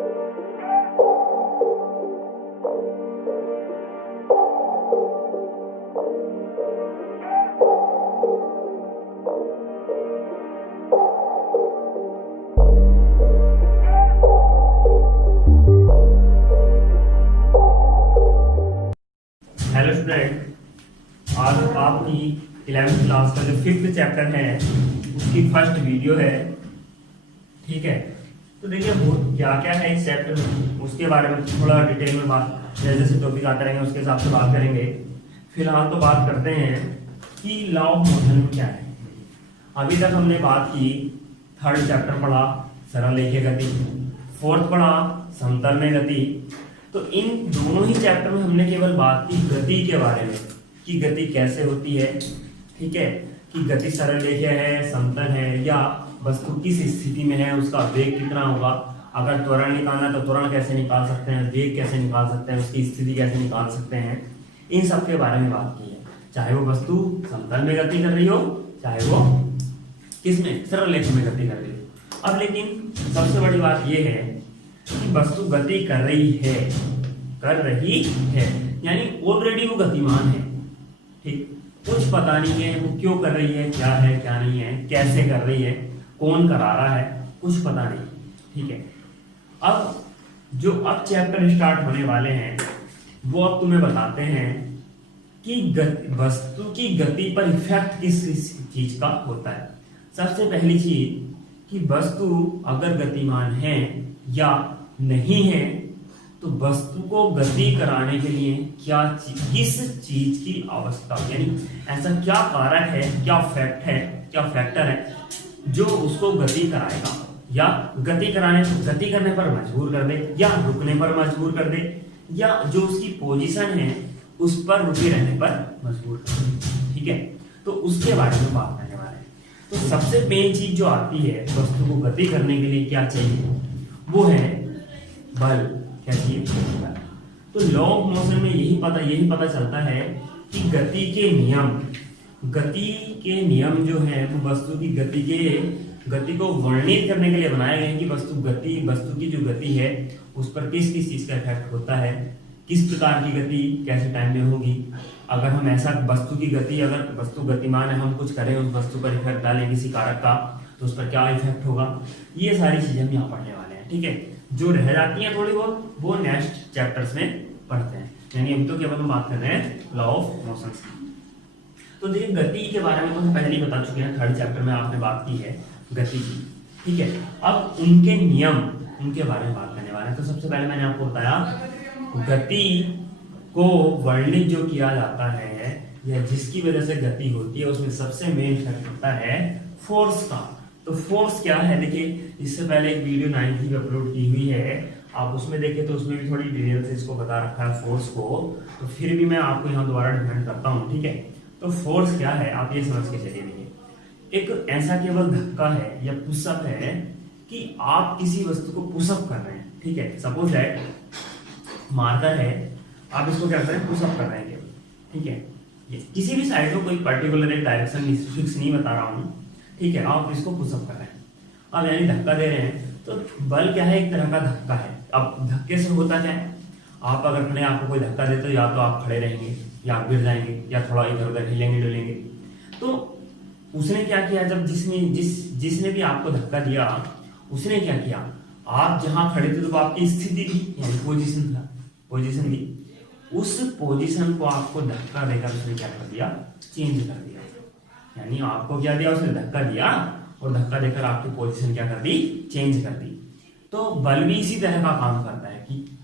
Hello student, आज आपकी 11वीं क्लास का जो 5th चैप्टर है उसकी फर्स्ट वीडियो है। ठीक है, तो देखिए वो क्या क्या है इस चैप्टर में उसके बारे में थोड़ा डिटेल में बात, जैसे जैसे टॉपिक आता रहेंगे उसके हिसाब से बात करेंगे। फिलहाल तो बात करते हैं कि लॉ ऑफ मोशन क्या है। अभी तक हमने बात की, 3rd चैप्टर पढ़ा सरल रेखीय गति, 4th पढ़ा समतल में गति। तो इन दोनों ही चैप्टर में हमने केवल बात की गति के बारे में कि गति कैसे होती है। ठीक है, कि गति सरल रेखीय है, समतल है, या वस्तु किस स्थिति में है, उसका वेग कितना होगा, अगर त्वरण निकालना है तो त्वरण कैसे निकाल सकते हैं, वेग कैसे निकाल सकते हैं, उसकी स्थिति कैसे निकाल सकते हैं, इन सब के बारे में बात की है। चाहे वो वस्तु समतल में गति कर रही हो, चाहे वो किसमें सरल रेखा में गति कर रही हो। अब लेकिन सबसे बड़ी बात यह है कि वस्तु गति कर रही है यानी ऑलरेडी वो गतिमान है। ठीक, कुछ पता नहीं है वो क्यों कर रही है, क्या नहीं है, कैसे कर रही है, कौन करा रहा है, कुछ पता नहीं। ठीक है, अब चैप्टर स्टार्ट होने वाले हैं वो अब तुम्हें बताते हैं कि वस्तु की गति पर इफेक्ट किस चीज का होता है। सबसे पहली चीज कि वस्तु अगर गतिमान है या नहीं है, तो वस्तु को गति कराने के लिए किस चीज की आवश्यकता, यानी ऐसा क्या कारक है, क्या फैक्टर है जो उसको गति कराएगा या गति करने पर मजबूर कर दे, या रुकने पर मजबूर कर दे, या जो उसकी पोजीशन है उस पर रुके रहने पर मजबूर कर दे। ठीक है, तो उसके बारे में बात करने वाले हैं। तो सबसे मेन चीज जो आती है वस्तु को गति करने के लिए क्या चाहिए, वो है बल। क्या चाहिए? तो लॉ ऑफ मोशन में यही पता चलता है कि गति के नियम जो है वो वस्तु की गति को वर्णित करने के लिए बनाए गए हैं कि वस्तु की जो गति है उस पर किस चीज का इफेक्ट होता है, किस प्रकार की गति कैसे टाइम में होगी, अगर हम ऐसा अगर वस्तु गतिमान है, हम कुछ करें उस वस्तु पर इफेक्ट डालें किसी कारक का, तो उस पर क्या इफेक्ट होगा, ये सारी चीजें हम यहाँ पढ़ने वाले हैं। ठीक है, जो रह जाती हैं थोड़ी बहुत वो नेक्स्ट चैप्टर्स में पढ़ते हैं, यानी हम तो केवल हम बात कर रहे हैं लॉ ऑफ मोशन की। तो देखिए गति के बारे में तो हम पहले ही बता चुके हैं, 3rd चैप्टर में आपने बात की है गति की। ठीक है, अब उनके नियम उनके बारे में बात करने वाले हैं। तो सबसे पहले मैंने आपको बताया गति को वर्णित जो किया जाता है या जिसकी वजह से गति होती है उसमें सबसे मेन फैक्टर होता है फोर्स का। तो फोर्स क्या है, देखिए इससे पहले एक वीडियो 9th की अपलोड की हुई है, आप उसमें देखें तो उसमें भी थोड़ी डिटेल से इसको बता रखा है फोर्स को, तो फिर भी मैं आपको यहाँ दोबारा डिफाइन करता हूँ। ठीक है, तो फोर्स क्या है आप ये समझ के चलिए। देखिए एक ऐसा केवल धक्का है या पुशअप है कि आप किसी वस्तु को पुशअप कर रहे हैं। ठीक है, सपोज दैट मार्कर है, आप इसको क्या कर रहे हैं, पुशअप कर रहे हैं केवल। ठीक है, ये किसी भी साइड को कोई पर्टिकुलर एक डायरेक्शन फिक्स नहीं बता रहा हूँ। ठीक है, आप इसको पुशअप कर रहे हैं, अब यानी धक्का दे रहे हैं। तो बल क्या है, एक तरह का धक्का है। अब धक्के से होता क्या है, आप अगर खड़े आपको कोई धक्का देते हो या तो आप खड़े रहेंगे या आप गिर जाएंगे या थोड़ा इधर उधर हिलेंगे डुलेंगे। तो उसने क्या किया, जब जिसने भी आपको धक्का दिया उसने क्या किया, आप जहां खड़े थे तो आपकी स्थिति थी यानी पोजीशन थी, उस पोजीशन को आपको धक्का देकर उसने क्या कर दिया, चेंज कर दिया। यानी आपको क्या दिया, उसने धक्का दिया और धक्का देकर आपकी पोजीशन क्या कर दी, चेंज कर दी। तो बल भी इसी तरह का काम करता है कि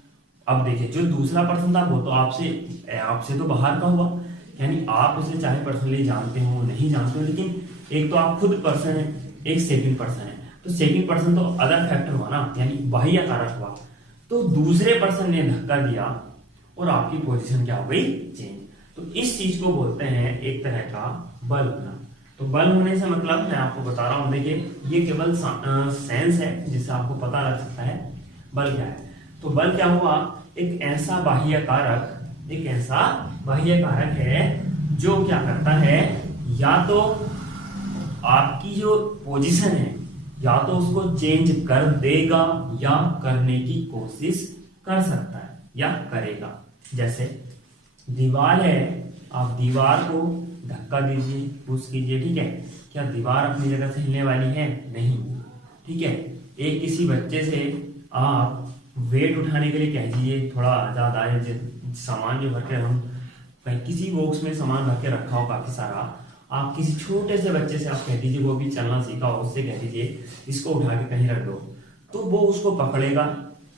अब देखिए जो दूसरा पर्सन था वो तो आपसे तो बाहर का हुआ, यानी आप उसे चाहे पर्सनली जानते हो नहीं जानते हो, लेकिन एक तो आप खुद पर्सन है, एक सेकंड पर्सन है। तो सेकंड पर्सन तो अदर फैक्टर हुआ ना, यानी बाह्य कारक हुआ। तो दूसरे पर्सन ने धक्का दिया और आपकी पोजीशन क्या हो गई, चेंज। तो इस चीज को बोलते हैं एक तरह का बल होना। तो बल होने से मतलब मैं आपको बता रहा हूं, देखिए ये केवल सेंस है जिससे आपको पता लग सकता है बल क्या है। तो बल क्या हुआ, एक ऐसा बाह्य कारक है जो क्या करता है, या तो आपकी जो पोजीशन है या तो उसको चेंज कर देगा या करने की कोशिश कर सकता है या करेगा। जैसे दीवार है, आप दीवार को धक्का दीजिए, पुश कीजिए, ठीक है, क्या दीवार अपनी जगह से हिलने वाली है? नहीं, ठीक है। एक किसी बच्चे से आप वेट उठाने के लिए कह दीजिए थोड़ा ज्यादा है, सामान जो भर के हम कहीं किसी बॉक्स में सामान भर के रखा हो काफी सारा, आप किसी छोटे से बच्चे से आप कह दीजिए, वो भी चलना सीखा हो, उससे कह दीजिए इसको उठा के कहीं रख दो, तो वो उसको पकड़ेगा,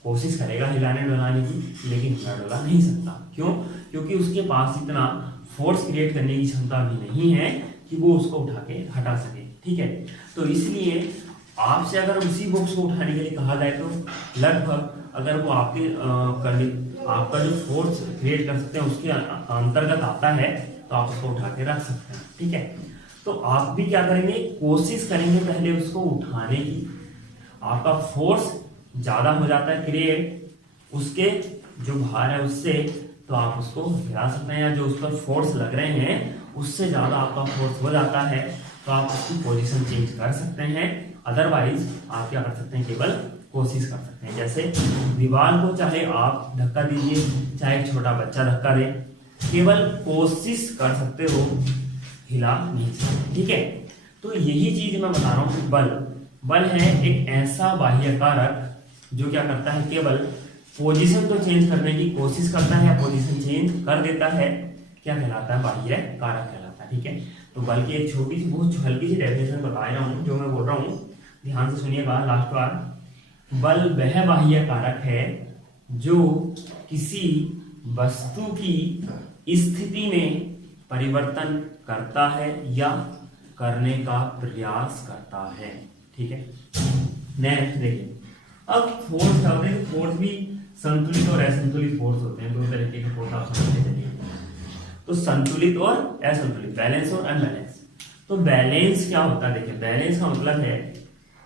कोशिश करेगा हिलाने डुलाने की, लेकिन हिला डुला नहीं सकता। क्यों? क्योंकि उसके पास इतना फोर्स क्रिएट करने की क्षमता भी नहीं है कि वो उसको उठा के हटा सके, ठीक है। तो इसलिए आपसे अगर उसी बॉक्स को उठाने के लिए कहा जाए तो लगभग अगर वो आपका जो फोर्स क्रिएट कर सकते हैं उसके अंतर्गत आता है तो आप उसको उठा के रख सकते हैं, ठीक है। तो आप भी क्या करेंगे, कोशिश करेंगे पहले उसको उठाने की। आपका फोर्स ज्यादा हो जाता है क्रिएट उसके जो भार है उससे, तो आप उसको हिला सकते हैं, या जो उस पर फोर्स लग रहे हैं उससे ज्यादा आपका फोर्स हो जाता है तो आप उसकी पोजीशन चेंज कर सकते हैं। अदरवाइज आप क्या कर सकते हैं, केवल कोशिश कर सकते हैं। जैसे दीवार को चाहे आप धक्का दीजिए, चाहे एक छोटा बच्चा धक्का दे, केवल कोशिश कर सकते हो, हिला नहीं सकते, ठीक है। तो यही चीज मैं बता रहा हूं कि बल है एक ऐसा बाह्य कारक जो क्या करता है, केवल पोजीशन को चेंज करने की कोशिश करता है या पोजीशन चेंज कर देता है, क्या कहलाता है, बाह्य कारक कहलाता है, ठीक है। तो बल की एक छोटी सी बहुत हल्की सी डेफिनेशन बता रहा हूँ, जो मैं बोल रहा हूँ ध्यान से सुनिएगा लास्ट बार। बल वह बाह्य कारक है जो किसी वस्तु की स्थिति में परिवर्तन करता है या करने का प्रयास करता है, ठीक है। नेक्स्ट देखिए, अब फोर्स क्या होता है, फोर्स भी संतुलित और असंतुलित फोर्स होते हैं, दो तरीके के फोर्स आप समझते चलिए। तो संतुलित और असंतुलित, बैलेंस और अनबैलेंस। तो बैलेंस क्या होता है, देखिए बैलेंस का मतलब है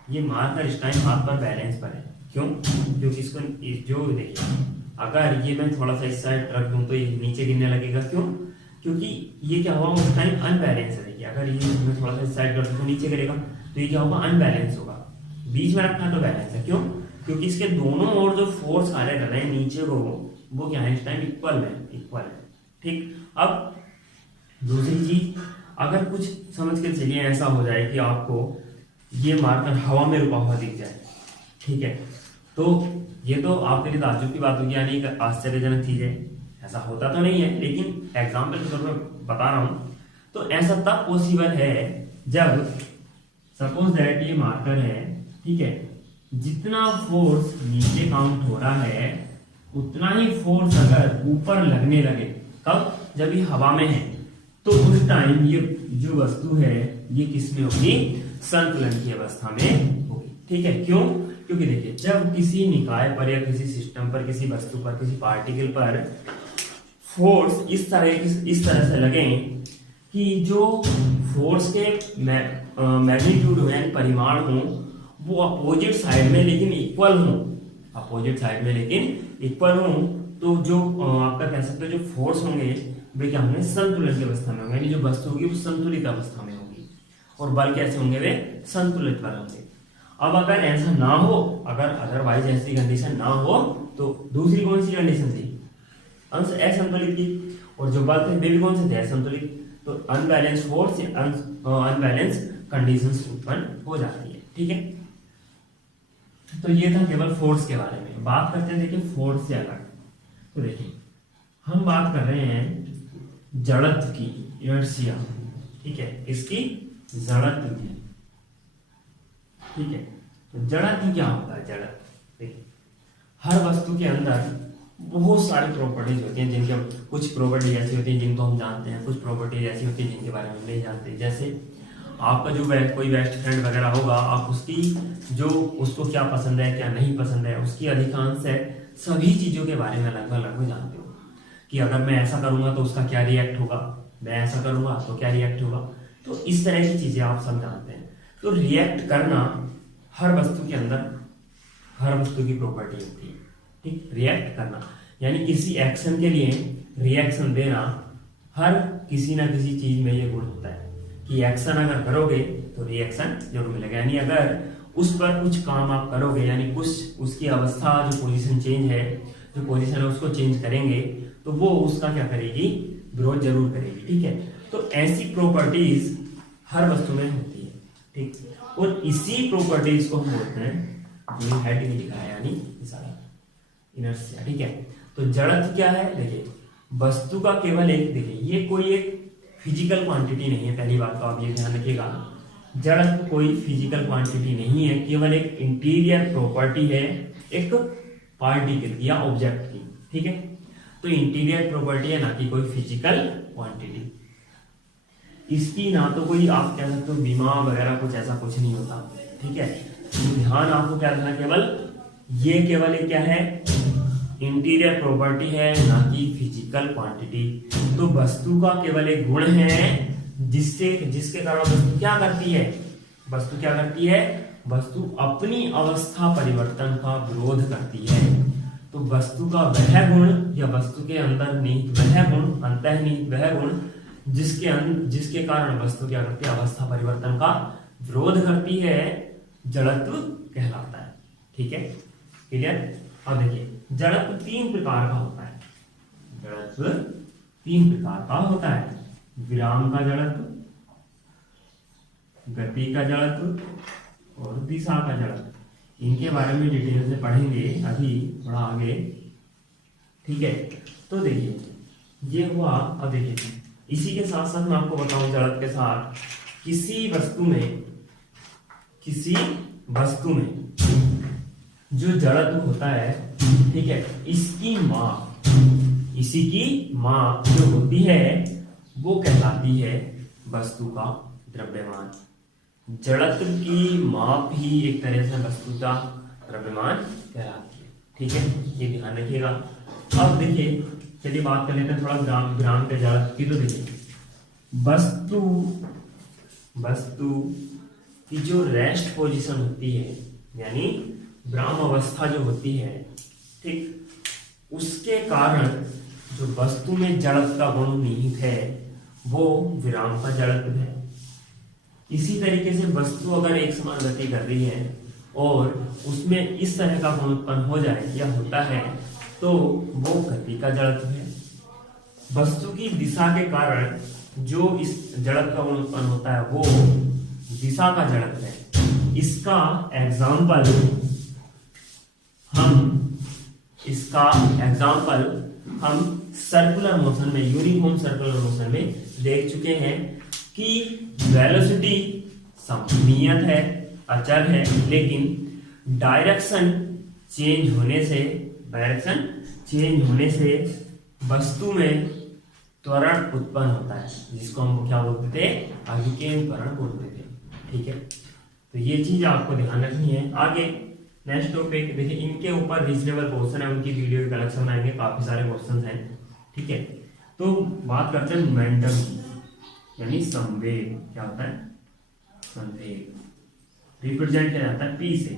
ये मार्कर इस टाइम हाथ पर बैलेंस पर है। क्यों? क्योंकि इसको जो देखिए अगर ये मैं थोड़ा सा इस साइड रख दूं तो ये नीचे गिरने लगेगा। क्यों? क्योंकि ये क्या होगा, उस टाइम अनबैलेंस है। देखिए अगर ये मैं थोड़ा सा इस साइड कर दूं तो नीचे गिरेगा, तो ये क्या होगा, अनबैलेंस होगा। बीच में रखना तो बैलेंस है। क्यों? क्योंकि इसके दोनों ओर जो फोर्स कार्य कर रहे हैं नीचे को, वो क्या है, इस टाइम इक्वल है, ठीक। अब दूसरी चीज, अगर कुछ समझ के चलिए ऐसा हो जाए कि आपको ये मार्कर हवा में रुका हुआ दिख जाए, ठीक है, तो ये तो आपके लिए ताज्जुब की बात होगी, यानी आश्चर्यजनक चीज है। ऐसा होता तो नहीं है, लेकिन एग्जाम्पल के तौर पर बता रहा हूं। तो ऐसा तब पॉसिबल है जब सपोज दैट ये मार्कर है, ठीक है, जितना फोर्स नीचे काउंट हो रहा है उतना ही फोर्स अगर ऊपर लगने लगे, कब, जब ये हवा में है, तो उस टाइम ये जो वस्तु है ये किस में होगी, संतुलन की अवस्था में होगी, ठीक है। क्यों? क्योंकि देखिए जब किसी निकाय पर या किसी सिस्टम पर, किसी वस्तु पर, किसी पार्टिकल पर फोर्स इस तरह से लगे कि जो फोर्स के मैग्नीट्यूड हो यानी परिमाण हो वो अपोजिट साइड में लेकिन इक्वल हो, अपोजिट साइड में लेकिन इक्वल हो, तो जो आपका कह सकते हो जो फोर्स होंगे वे क्या होंगे, संतुलन की अवस्था में होंगे, यानी जो वस्तु होगी वो संतुलित अवस्था में होगी। और बल कैसे होंगे, वे संतुलित बल होंगे। अब अगर ऐसा ना हो, अगर अदरवाइज ऐसी कंडीशन ना हो, तो दूसरी कौन सी कंडीशन थी, असंतुलित की, और जो बल थे वे भी कौन से थे, असंतुलित। तो अनबैलेंस फोर्स, अनबैलेंस कंडीशंस उत्पन्न हो जाती है, ठीक है। तो ये था केवल फोर्स के बारे में। बात करते हैं देखिए फोर्स से अलग। तो देखिए हम बात कर रहे हैं जड़त्व की, इनर्शिया, ठीक है, इसकी जड़त्व की, ठीक है। तो जड़त्व क्या होता है, जड़त्व देखिए हर वस्तु के अंदर बहुत सारी प्रॉपर्टीज होती हैं, जिनके कुछ प्रॉपर्टीज ऐसी होती हैं जिनको हम जानते हैं, कुछ प्रॉपर्टीज ऐसी होती हैं जिनके बारे में हम नहीं जानते। जैसे आपका जो कोई बेस्ट फ्रेंड वगैरह होगा, आप उसकी जो उसको क्या पसंद है क्या नहीं पसंद है, उसकी अधिकांश है सभी चीजों के बारे में लगभग जानते हो, कि अगर मैं ऐसा करूंगा तो उसका क्या रिएक्ट होगा, मैं ऐसा करूंगा तो क्या रिएक्ट होगा। तो इस तरह की चीजें आप सब जानते हैं। तो रिएक्ट करना हर वस्तु के अंदर, हर वस्तु की प्रॉपर्टी होती है, ठीक। रिएक्ट करना यानी किसी एक्शन के लिए रिएक्शन देना, हर किसी ना किसी चीज में ये गुण होता है कि एक्शन अगर करोगे तो रिएक्शन जरूर मिलेगा। यानी अगर उस पर कुछ काम आप करोगे, यानी कुछ उसकी अवस्था जो पोजीशन चेंज है, जो पोजीशन है उसको चेंज करेंगे, तो वो उसका क्या करेगी, ग्रोथ जरूर करेगी। ठीक है, तो ऐसी प्रॉपर्टीज हर वस्तु में होती है। ठीक, और इसी प्रॉपर्टीज को हम बोलते हैं, जो हेड में लिखा है यानी इनर्शिया। ठीक है, तो जड़त्व क्या है, देखिए वस्तु का केवल एक, देखिए ये कोई एक फिजिकल क्वांटिटी नहीं है, पहली बात तो आप ये ध्यान रखिएगा, जड़त्व कोई फिजिकल क्वांटिटी नहीं है, केवल एक इंटीरियर प्रॉपर्टी है एक पार्टिकल या ऑब्जेक्ट की। ठीक है, तो इंटीरियर प्रॉपर्टी है, ना कि कोई फिजिकल क्वांटिटी। इसकी ना तो कोई आप कह सकते हो बीमा वगैरह कुछ ऐसा कुछ नहीं होता। ठीक है, ध्यान आपको क्या रखना, केवल ये केवल एक क्या है, इंटीरियर प्रॉपर्टी है, ना कि फिजिकल क्वांटिटी। तो वस्तु का केवल एक गुण है जिसके कारण वस्तु क्या करती है, वस्तु क्या करती है, वस्तु अपनी अवस्था परिवर्तन का विरोध करती है। तो वस्तु का वह गुण या वस्तु के अंदर निहित वह गुण, अंतर्निहित वह गुण जिसके कारण वस्तु क्या करती है, अवस्था परिवर्तन का विरोध करती है, जड़त्व कहलाता है। ठीक है, क्लियर। अब देखिए जड़त्व 3 प्रकार का होता है, जड़त्व 3 प्रकार का होता है, विराम का जड़त्व, गति का जड़त्व और दिशा का जड़त्व। इनके बारे में डिटेल से पढ़ेंगे अभी थोड़ा आगे। ठीक है, तो देखिए ये हुआ। अब देखिए इसी के साथ साथ मैं आपको बताऊं, जड़त्व के साथ किसी वस्तु में जो जड़त्व होता है, ठीक है, इसी की माप जो होती है वो कहलाती है वस्तु का द्रव्यमान। जड़त्व की माप ही एक तरह से वस्तु का द्रव्यमान कहलाती है। ठीक है, ये ध्यान रखिएगा। अब देखिए चलिए बात कर लेते हैं थोड़ा ग्राम के जड़त्व की। तो देखिए वस्तु की जो रेस्ट पोजीशन होती है, यानी विराम अवस्था जो होती है, ठीक, उसके कारण जो वस्तु में जड़त्व का गुण निहित है वो विराम का जड़त्व है। इसी तरीके से वस्तु अगर एक समान गति कर रही है और उसमें इस तरह का गुण उत्पन्न हो जाए या होता है तो वो गति का जड़त्व है। वस्तु की दिशा के कारण जो इस जड़त्व का गुण उत्पन्न होता है वो दिशा का जड़त्व है। इसका एग्जाम्पल हम सर्कुलर मोशन में, यूनिफॉर्म सर्कुलर मोशन में देख चुके हैं कि वेलोसिटी नियत है, अचर है, लेकिन डायरेक्शन चेंज होने से वस्तु में त्वरण उत्पन्न होता है, जिसको हम क्या बोलते थे, आघूर्ण त्वरण बोलते थे। ठीक है, तो ये चीज आपको ध्यान रखनी है। आगे नेक्स्ट टॉपिक देखिए, इनके ऊपर रीजनेबल क्वेश्चन है, उनकी वीडियो के अलग से बनाएंगे, काफी सारे क्वेश्चन हैं। ठीक है, तो बात करते हैं मोमेंटम की, यानी संवेग। क्या होता है, संवेग रिप्रेजेंट किया जाता है P से,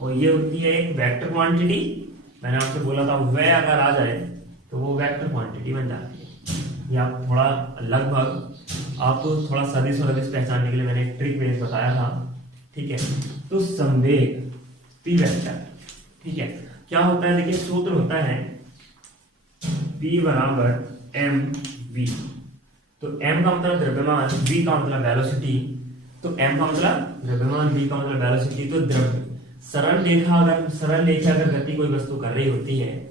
और ये होती है एक वेक्टर क्वांटिटी। मैंने आपसे बोला था वह अगर आ जाए तो वो वेक्टर क्वांटिटी बन जाती है। या थोड़ा लगभग आपको थोड़ा सदिश और अदिश पहचानने के लिए मैंने एक ट्रिक बेस बताया था। ठीक है, तो संवेग P वेक्टर, ठीक है, क्या होता है, देखिए सूत्र होता है P बराबर mv। तो m का मतलब द्रव्यमान, v का मतलब वेलोसिटी। तो m का मतलब द्रव्यमान, v का मतलब वेलोसिटी। तो सरल रेखा अगर गति कोई वस्तु कर रही होती है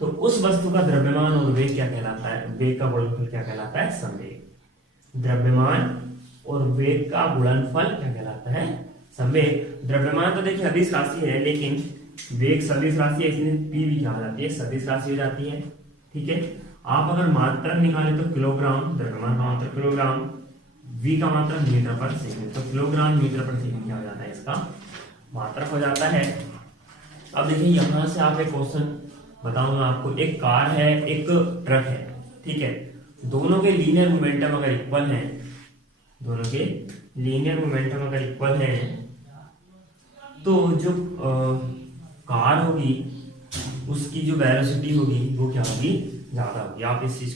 तो उस वस्तु का द्रव्यमान और वेग क्या कहलाता है, वेग का गुणनफल क्या कहलाता है, संवेग। द्रव्यमान और वेग का गुणनफल क्या कहलाता है, संवेग। द्रव्यमान तो देखिए अदिश राशि है, लेकिन वेग सदिश राशि है, इसलिए p भी क्या हो जाती है, सदिश राशि हो जाती है। ठीक है, आप अगर मात्रक निकालें तो किलोग्राम, द्रव्यमान का मात्रक किलोग्राम, v का मात्रक मीटर पर सेकंड, तो किलोग्राम मीटर पर सेकंड क्या हो जाता है, इसका मात्रक हो जाता है। अब देखिए यहां से आप एक क्वेश्चन बताऊंगा आपको, एक कार है, एक ट्रक है। ठीक है, दोनों के लीनियर मोमेंटम अगर इक्वल है, तो जो कार होगी उसकी जो वेलोसिटी होगी वो क्या होगी, ज्यादा होगी। आप इस चीज